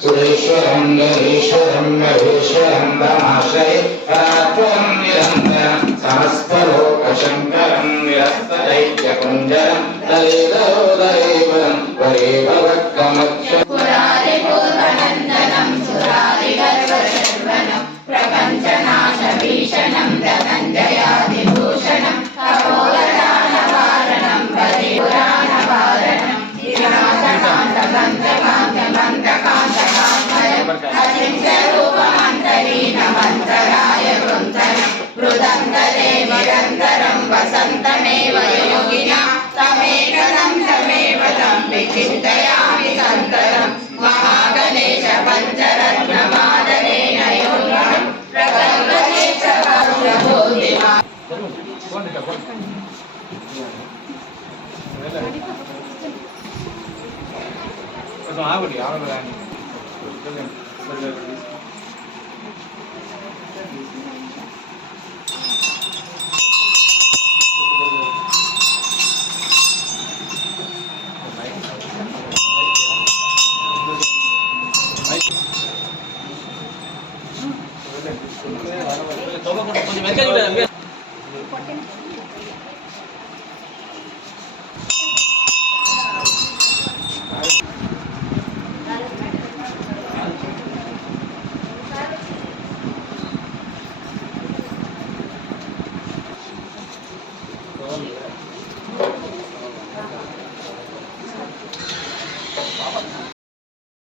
सुरेश्वरं गणेश्वरं महेश्वरं ब्रह्माश्रये परात्परं निरन्तरं समस्तलोकशङ्करं निरस्तदैत्यकुञ्जरं दलेदरोदरेवरं वरे भवत्कमक्षं पुरारिभूतनन्दनं सुरारिगर्वशर्वणं प्रपञ्चनाशभीषणं धनञ्जयादिभूषणं तपोधनानवारणं परिपुराणवारणं अचिन्त्यरूपमन्तरीणमन्तराय वृन्धनं मृदन्तरे निरन्तरं वसन्तमेव योगिना तमेकं तमेव तं विचिन्तयामि सन्ततं महागणेश पञ्चरत्नमादरेण योगिनं प्रकल्पते सर्वभूतिमा కొంచెం వెనక చూడండి